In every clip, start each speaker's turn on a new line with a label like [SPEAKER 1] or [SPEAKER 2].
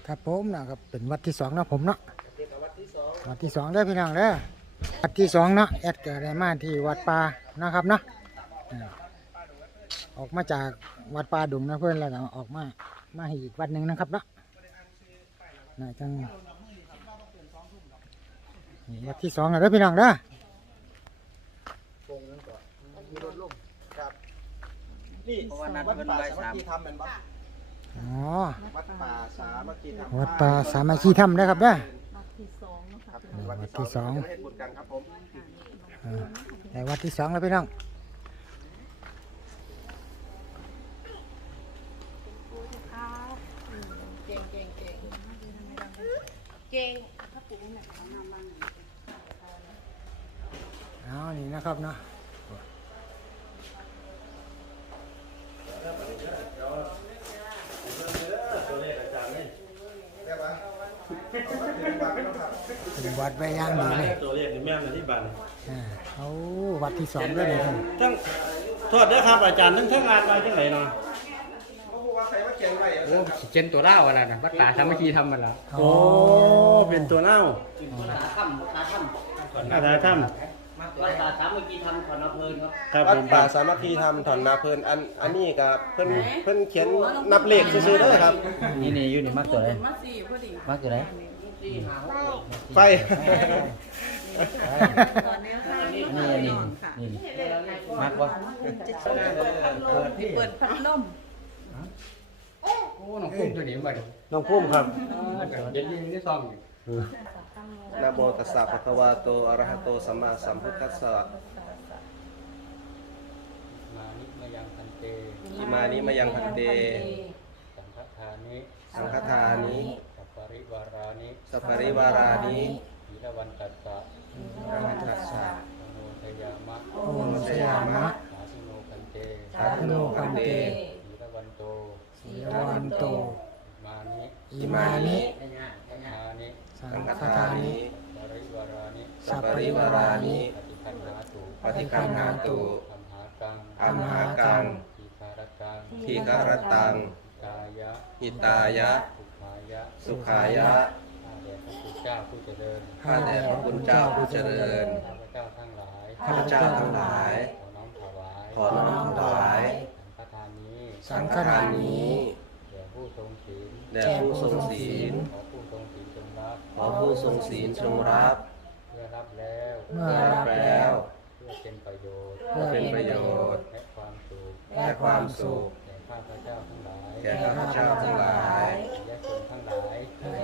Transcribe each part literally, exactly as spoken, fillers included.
[SPEAKER 1] ครับผมนะครับเป็นวัดที่สองนะผมเนาะวัดที่สองเด้อพี่น้องเด้อวัดที่สองเนาะแอดเกิดได้มาที่วัดป่านะครับเนาะออกมาจากวัดป่าดุงนะเพื่อนแล้วออกมามาอีกวัดหนึ่งนะครับเนาะนะจังวัดที่สองนะเด้อพี่น้องเด้อ
[SPEAKER 2] นี่วัดป่าสามัคคีธรรมเป็นปะ
[SPEAKER 1] อ๋อ
[SPEAKER 2] วัดป่าสามัคคีธรรม
[SPEAKER 1] วัดป่าสามัคคีธรรมนะครับเด้อ
[SPEAKER 2] วัดที่สองวัดที่สองให้บุญกันครับผม
[SPEAKER 1] ในวัดที่สองแล้วพี่น้อง
[SPEAKER 3] เก่งเก่งเก่งเก่งถ้าปลูกไม่เขานำบ้าง
[SPEAKER 1] เอานี่นะครับเนาะเป็นวัดไปย่างดีเลย
[SPEAKER 4] ตัวเลขนี่แม่นที่บ้าน
[SPEAKER 1] อ่าเขาวัดที่สองด้วยเลย
[SPEAKER 4] ทั้งโทษด้วยครับอาจารย์ทั้งทั้งงานมาจังไหนเนาะ
[SPEAKER 2] โอ้
[SPEAKER 5] เขียนตัวเล่าอะไรนะวัดป่าสามัคคีทำมันแล้ว
[SPEAKER 4] โอ้เป็นตัวเน่า
[SPEAKER 5] วัดป่าถ้ำวัดป่าถ้ำ
[SPEAKER 4] อาจารย์ถ้ำ
[SPEAKER 5] วัดป่าสามัคคีทำถอนนาเพลินครับ
[SPEAKER 2] วัดป่าสามัคคีธรรมถอนนาเพลินอันอันนี้กับเพิ่นเพิ่นเขียนนับเลขซื่อๆเด้อครับ
[SPEAKER 5] นี่นี่อยู่นี่มากตัวไหนมากตัวไหน
[SPEAKER 2] ไฟ
[SPEAKER 5] นี่นี่นี่มากวะ
[SPEAKER 3] เปิดพัดลม
[SPEAKER 5] โอ้น้องพุ่มตัวนี้มาดิ
[SPEAKER 4] น้องพุ่มครับ
[SPEAKER 5] เดี๋ยวยิงได้ซอง
[SPEAKER 2] นะโมตัสสะภะคะวะโตอะระหะโตสัมมาสัมพุทธัสสะ
[SPEAKER 5] มานิมายังพันเต
[SPEAKER 2] อิมานิมายังพันเต
[SPEAKER 5] สังฆทานิ
[SPEAKER 2] สังฆทานิ
[SPEAKER 5] สัพปริวารานิ
[SPEAKER 2] สัพปริวารานิ
[SPEAKER 5] วิรวันตัสสะ
[SPEAKER 2] วิรวันตัสสะ
[SPEAKER 5] โนทยามะ
[SPEAKER 1] โอโนทยามะ
[SPEAKER 5] สาธุโนพันเต
[SPEAKER 1] สาธุโนพันเต
[SPEAKER 5] วิรวันโต
[SPEAKER 1] วิรวันโต
[SPEAKER 5] มานิ
[SPEAKER 1] อิมานิ
[SPEAKER 5] มานิ
[SPEAKER 1] สังฆทานิ
[SPEAKER 5] ปริวารานิ
[SPEAKER 1] สัพปริวารานิ
[SPEAKER 5] ปฏิคันหาตุ
[SPEAKER 2] ปฏิคันหาตุ
[SPEAKER 5] อัมหากัง
[SPEAKER 2] อัมหากัง
[SPEAKER 5] ทีคารตัง
[SPEAKER 2] ทีคารตัง
[SPEAKER 5] กายะ
[SPEAKER 2] หิตายะ
[SPEAKER 5] สุขายะ
[SPEAKER 2] สุขายะ
[SPEAKER 5] ข้าแด่พระพุทธเจ้าผู้เจริญ
[SPEAKER 2] ข้าแด่พระพุทธเจ้าผู้เจริญ
[SPEAKER 5] ข้าพเจ้าทั้งหลาย
[SPEAKER 2] ข้าพเจ้าทั้งหลาย
[SPEAKER 5] ขอน้อมถวาย
[SPEAKER 2] ขอน้อมถวาย
[SPEAKER 5] สังฆทานนี้
[SPEAKER 1] สังฆทานนี้
[SPEAKER 5] แด่ผู้ทรงศีล
[SPEAKER 2] แด่ผู้ทรงศีล
[SPEAKER 5] ขอผู้ทรงศีลจงรับ
[SPEAKER 2] ขอผู้ทรงศีลจงรับ
[SPEAKER 5] เพื่อรับแล้ว
[SPEAKER 1] เมื่อรับแล้ว
[SPEAKER 5] เพื่อเป็นประโยชน์
[SPEAKER 2] เพื่อเป็นประโยชน์
[SPEAKER 5] และความสุข
[SPEAKER 2] และความสุข
[SPEAKER 5] แก่ข้าพเจ้าทั้งหลาย
[SPEAKER 2] แก่ข้าพเจ้าทั้งหลาย
[SPEAKER 5] และชนทั้งหลาย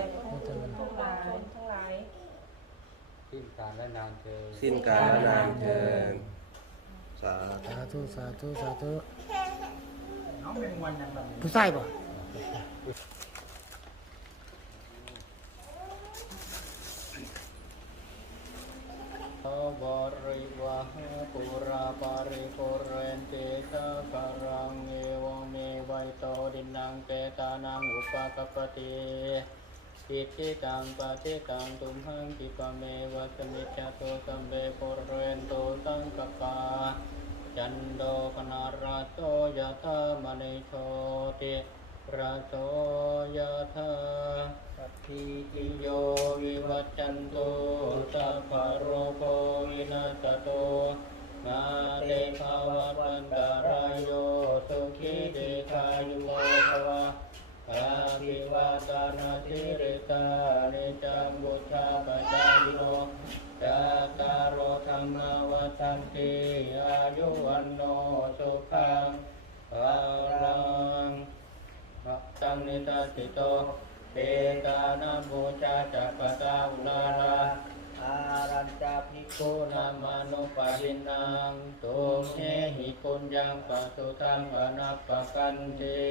[SPEAKER 5] สิ้นการและนานเทิน
[SPEAKER 2] สิ้นการและนานเทินสา
[SPEAKER 1] ธุสาธุสาธุผู้ชายป่ะ
[SPEAKER 5] บริวะปุราปาริปุเรนติสาคารังเอวเมวัยโตดินังเตตานังอุปกปติปิติตังปฏิตังตุมหังกิปะเมวัสมิจจโตสัมเบปุเรนโตสังกปาจันโดปนาราโตยะธามณิโชติราโตยะธาสัพพิติโยวิวัจจันโตสัพพะโรโควินาศโตนาเตภวะปันตารายโยสุขีติขายุโมภวะอาภิวาทนาสิริสานิจังบุชาปจายโนจัตตารโอธรรมวัฏันติอายุวันโนสุขังภาลังมัตตังนิทัสสิโตเตกานาบูชาจักปตาอุลาลาอารัญจาภิกขุนามานุปาทินังตุมเนหิปุญญังปัสสุทังอนัปปกันติ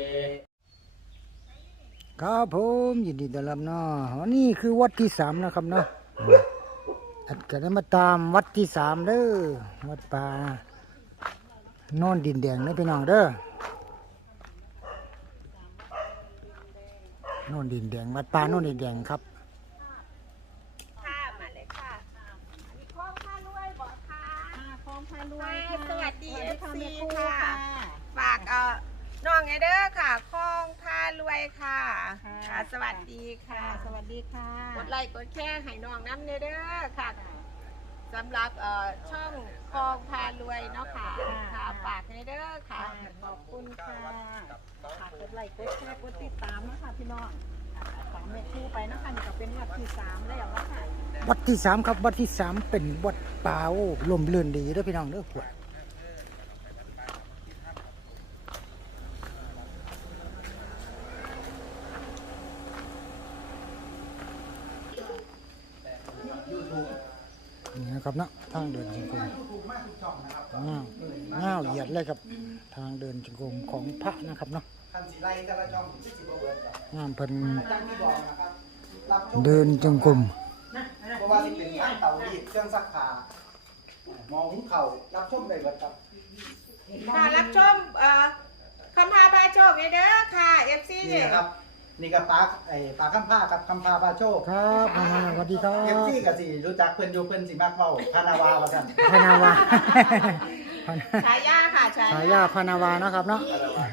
[SPEAKER 1] ครับผมยินดีต้อนรับเนาะนี่คือวัดที่สามนะครับเนาะอัดก็ได้มาตามวัดที่สามเด้อวัดป่าโน่นดินแดงนะพี่น้องเด้อโน่นดินแดงวัดป่าโน่นดินแดงครับ
[SPEAKER 3] ค่ะมาเลยค่ะมีข้องผ้าลวยบอกค่ะข้องผ้าลวยสวัสดีเอฟซีค่ะฝากเอ่อน้องไงเด้อค่ะข้องผ้ารวยค่ะสวัสวัสดีค่ะ
[SPEAKER 6] สวัสดีค่ะ
[SPEAKER 3] กดไลค์กดแชร์ให้น้องน้ำเนเด้อค่ะสำหรับเอ่อช่องคลองพารวยเนาะค่ะค่ะฝากให้เด้อค่ะ
[SPEAKER 6] ขอบคุณค่ะค่ะกดไลค์กดแชร์กดติดตามนะคะพี่น้องฝากแม่ครูไปนะคะนี่ก็เป็นวัดที่สามแล้วนะคะ
[SPEAKER 1] วัดที่สามครับวัดที่สามเป็นวัดป่าโอ้ลมเลื่อนดีเด้อพี่น้องเด้อขวดนี่นะครับเนาะทางเดินจงกรมง่าวง่าวเหยียดเลยครับทางเดินจงกรมของพระนะครับเนาะ
[SPEAKER 7] คันสีไล่แต่ละช่องที่สิบเวิร์ดครับ
[SPEAKER 1] งามเพิ่น
[SPEAKER 7] จังที่บอกนะครับรับชม
[SPEAKER 1] เดินจงกรม
[SPEAKER 7] เพราะว่าสิเป็นร้านเตารีดเครื่องซักผ้าหมอหุงเข่าวรับชมได้เบิดครับ
[SPEAKER 3] ค่ะรับชมเอ่อคำพาพาโชคเด้อค่ะ เอฟ ซี
[SPEAKER 7] นี่นะครับ นี่ก็ปลาไอ้ปลาข้ามผ้าครับคำพาปลาโชค
[SPEAKER 1] ครับอ่าสวัสดีครั
[SPEAKER 7] เอฟ
[SPEAKER 1] บ
[SPEAKER 7] ซีกับสิรู้จักเพิ่นอยู่เพิ่นสิมากเว้าพานาวาว่าซั่น
[SPEAKER 1] พานาวา
[SPEAKER 3] ฉายาค่ะฉา
[SPEAKER 1] ฉาย
[SPEAKER 3] า
[SPEAKER 1] าพานาวานะครับเนาะ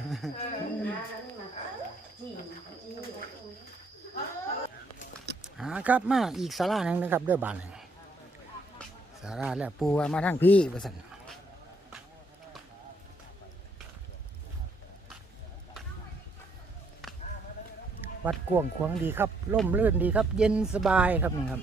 [SPEAKER 1] หาครับมาอีกศาลาหนึ่งนะครับเด้วยบ้านนี่ศาลาแล้วปูมาทั้งพี่ว่าซั่นวัดกวางขวางดีครับร่มรื่นดีครับ เย็นสบายครับนี่ครับ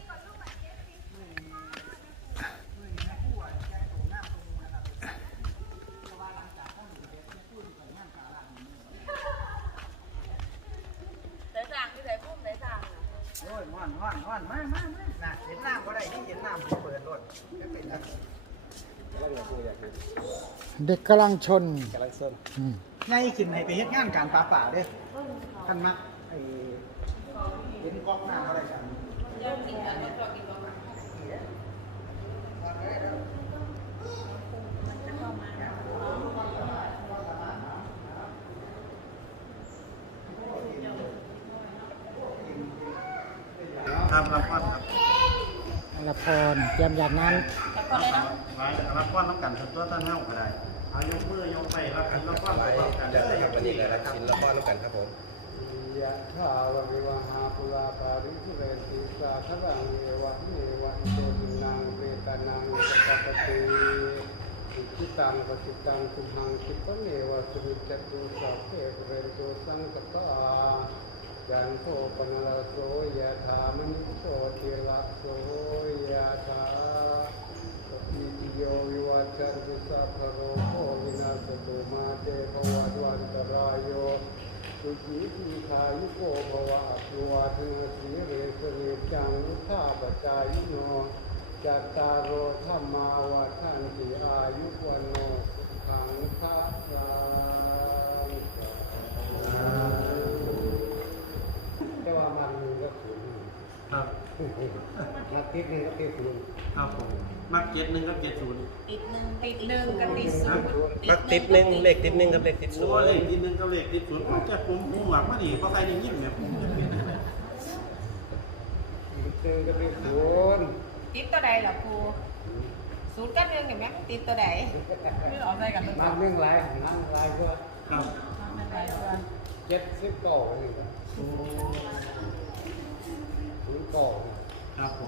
[SPEAKER 3] ไหนสั่งที่ไหนพุ่มไหนสั่ง
[SPEAKER 7] โอ้ยม่อนม่อนม่อนมามามาน่ะเห็นน้ำบ่ได้นี่เห็นน้ำบ่เปิดรถไม่เป็นไร
[SPEAKER 1] เด็กกำลังชน
[SPEAKER 2] กำลังส้น
[SPEAKER 1] อืม
[SPEAKER 7] ใหญ่ขึ้นให้ไปเฮ็ดงานการปลาป่าเด้อท่านมักไอ้เห็นก๊อกน้ำอะไรกัน
[SPEAKER 4] ครับรับก้อนครับ
[SPEAKER 1] ละพรเตรียมหยาดนั้น
[SPEAKER 4] ไว้รับก้อนน้ำกันสักตัวตั้งเท่าก็ได้เอายกมือยกไปรับกันรับก้อนไปรับกัน
[SPEAKER 2] จะได้ครับวันนี้เลยนะครับชิ้นละก้อนน้ำกันครับผม
[SPEAKER 5] ยะถาวะริวหาปุราปาริสุเรติสาครังเอวะเมวะเตตินังเวตานังสัพพะติอิจิตังปฏิตังตุมหังคิปะเมวะสุมิจจตุสัพเพเรนโตสังกปายันโทปนรโสยะถามณิโชติละโสยะถาปฏิติโยวิวัชชันตุสัพพะโรโควินาศตุมาเตภวัตวันตรายโย สุขีทีขายุโกภวะอภิวาทนาสีเรสเนจังวุธาปจายโนจัตตารโอธรรมาวัฏันติอายุวันโนสุขังภะลังแต่ว่ามันหนึ่งก็ศูนย์
[SPEAKER 4] ครับ
[SPEAKER 5] มาติดหนึ่งก็ติดศูนย์
[SPEAKER 4] ครับผมมักเจ็ดหนึ่งกับเจ็ดศูนย์
[SPEAKER 3] ติดหนึ่งติดหนึ่งกับติดศูนย์
[SPEAKER 2] มักติดหนึ่งเลขติดหนึ่งกับเลขติดศู
[SPEAKER 4] โอ้
[SPEAKER 2] นย์
[SPEAKER 4] เลขติดหนึ่งกับเลขติดศูนย์ผมจะผมผมหวังว่าดีเพราะใครได้ยินเนี่ยผมจะเป็น
[SPEAKER 5] ติดหนึ่งก็ติดศูนย์
[SPEAKER 3] ติดตัวใดล่ะครูศูนย์กับหนึ่งเห็นไหมติดตัวใดไม่ออกใจกันเลย
[SPEAKER 5] มันเรื่องไรมันไรก็
[SPEAKER 4] ครับ
[SPEAKER 5] เจ็ดสิบเก้านี่ก็ศูนย์เก้า
[SPEAKER 4] ครับผม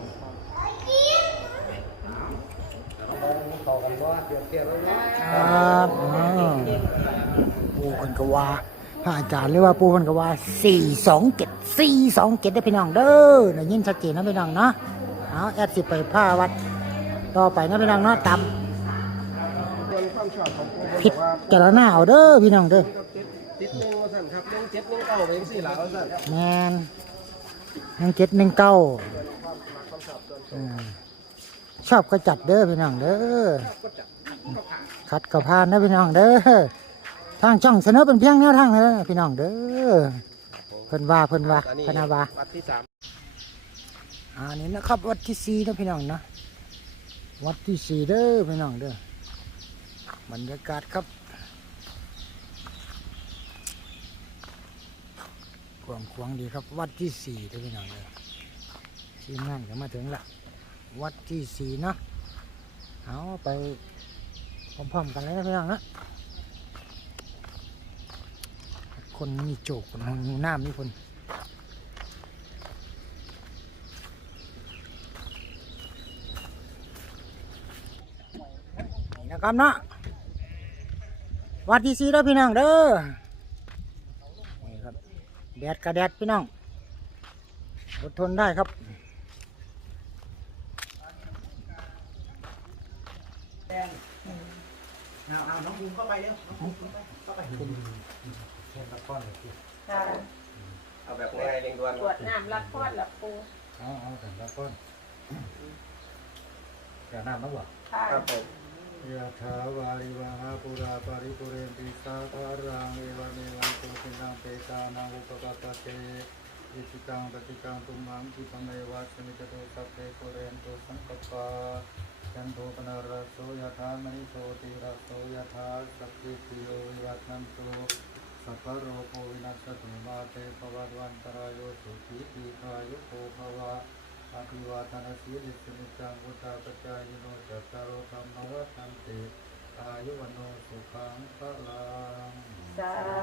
[SPEAKER 5] ต่อกันว่าเดี๋ยวเกี่ยวแล้วนะครับ
[SPEAKER 1] อ่าปูคนกว่าพระอาจารย์เรียกว่าปูคนกว่าสี่สองเจ็ดสี่สองเจ็ดได้พี่น้องเด้อได้ยินชัดเจนนะพี่น้องเนาะเอาแอดสิไปผ้าวัดต่อไปนะพี่น้องเนาะตามผิดจารณาเอาเด้อพี่น้องเด้อ
[SPEAKER 2] ติดหนึ่งว่าสั่นครับหนึ่งเจ็ดหนึ่งเก้าไปยังสี่หลาว่าสั่น
[SPEAKER 1] แมนหนึ่งเจ็ดหนึ่งเก้าชอบก็จัดเด้อพี่น้องเด้อคัดกระพานนะพี่น้องเด้อทางช่องเสนอเป็นเพียงแนวทางเด้อพี่น้องเด้อเพิ่นว่าเพิ่นว่า
[SPEAKER 2] อันนี้
[SPEAKER 1] พนาวา
[SPEAKER 2] วัดที่สาม
[SPEAKER 1] อันนี้นะครับวัดที่สี่นะพี่น้องนะวัดที่สี่เด้อพี่น้องเด้อบรรยากาศครับกว้างขวางดีครับ วัดที่สี่เด้อพี่น้องเด้อทีมงานก็มาถึงละวัดที่สี่เนาะเอาไปพร้อมๆกันเลยนะพี่น้องนะคนมีโจกคนมีน้ำมีคนนะครับเนาะวัดที่สี่แล้วพี่น้องเด้อนี่ครับแดดกระแดดพี่น้องอดทนได้ครับ
[SPEAKER 7] เอาเอาน้องบูมเข้าไปเร็วน้องบูมเข้าไปเข้าไป
[SPEAKER 3] ค่ะ
[SPEAKER 2] เอาแบบง่ายเร่งด่วน
[SPEAKER 3] ตรวจน้ำรับพอดรับปู
[SPEAKER 5] อ๋ออ๋อแต่ละคนแก่น้ำต้องบอก
[SPEAKER 3] ค่ะ
[SPEAKER 2] ครับผม
[SPEAKER 5] ยะถาวาริวหาปุราปาริปุเรนติสาคารังเอวเมวังตุสินังเปตานังอุปกปปเตอิจิตังปฏิกังตุมังคิปะเมวัสมิจตุสัพเพปุเรนตุสังกปปาจันโทปนารสโสยะถามณิโชติรสโสยะถาสัพพิติโยวิวัตนันตุสัพพะโรโควินัสตุมาเตภวัตวันตรายโยสุขีตีคายุโกภวะอภิวาทนาสีลิสนิจังวุตาปจายโนจัตตารโอธรรมวัฏันติอายุวันโนสุขังพลัง
[SPEAKER 3] สา